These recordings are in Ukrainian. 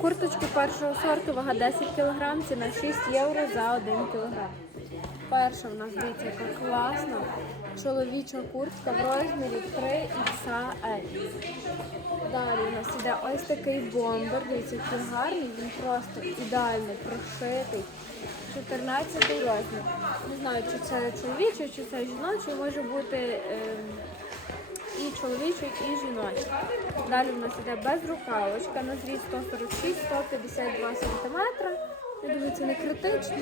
Курточки першого сорту, вага 10 кг, ціна 6 євро за 1 кг. Перша в нас, дивіться, яка класна. Чоловіча куртка в розмірі 3 XL. Далі у нас іде ось такий бомбер. Дивіться, який гарний, він просто ідеально прошитий. 14 розмір. Не знаю, чи це чоловічий, чи це жіночий, може бути ем, і чоловічий, і жіночий. Далі в нас іде безрукавочка на зріст 146-152 см. Я думаю, це не критично.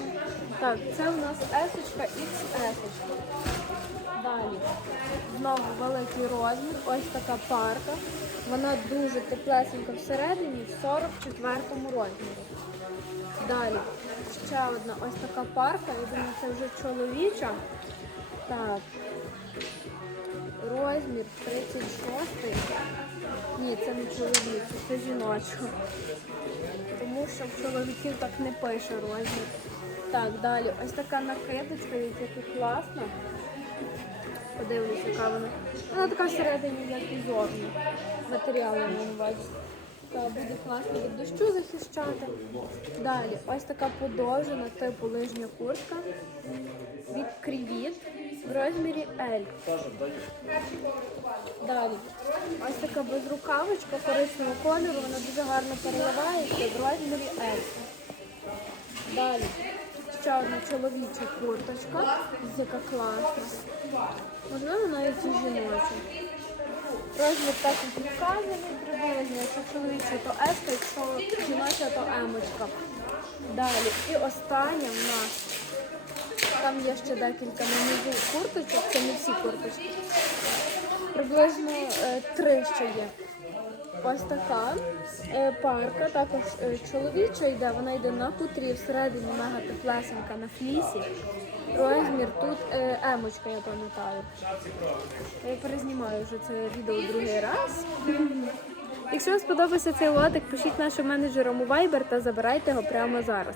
Так, це у нас есочка XS. Далі. Знову великий розмір. Ось така парка. Вона дуже теплесенька всередині в 44 розмірі. Dалі. Ще одна ось така парка. Я думаю, це вже чоловіча. Так. Розмір 36. Ні, це не чоловічий, це жіночий. Тому що в чоловіків так не пише розмір. Так, далі. Ось така накидочка, яка класна. Подивлюсь, яка вона. Вона така всередині, як і зовні. Матеріал я буде класно від дощу захищати. Далі, ось така подовжена, типу лижня куртка від Крівіт в розмірі L. Далі, ось така безрукавочка коричневого кольору, вона дуже гарно переливається в розмірі L. Далі, ще одна чоловіча курточка, яка класна. Можливо, навіть і жіноча. Розмір так і вказаний приблизно, якщо чоловіча, то еска, якщо жіноча, то емочка. Далі. І остання в нас. Там є ще декілька низу курточок, це не всі курточки. Приблизно е, три ще є. Ось така е, парка, також е, чоловіча йде, вона йде на хутрі, всередині мега теплесенька на флісі. Розмір тут е, емочка, я пам'ятаю. Я перезнімаю вже це відео другий раз. Якщо вам сподобався цей лотик, пишіть нашим менеджерам у Viber та забирайте його прямо зараз.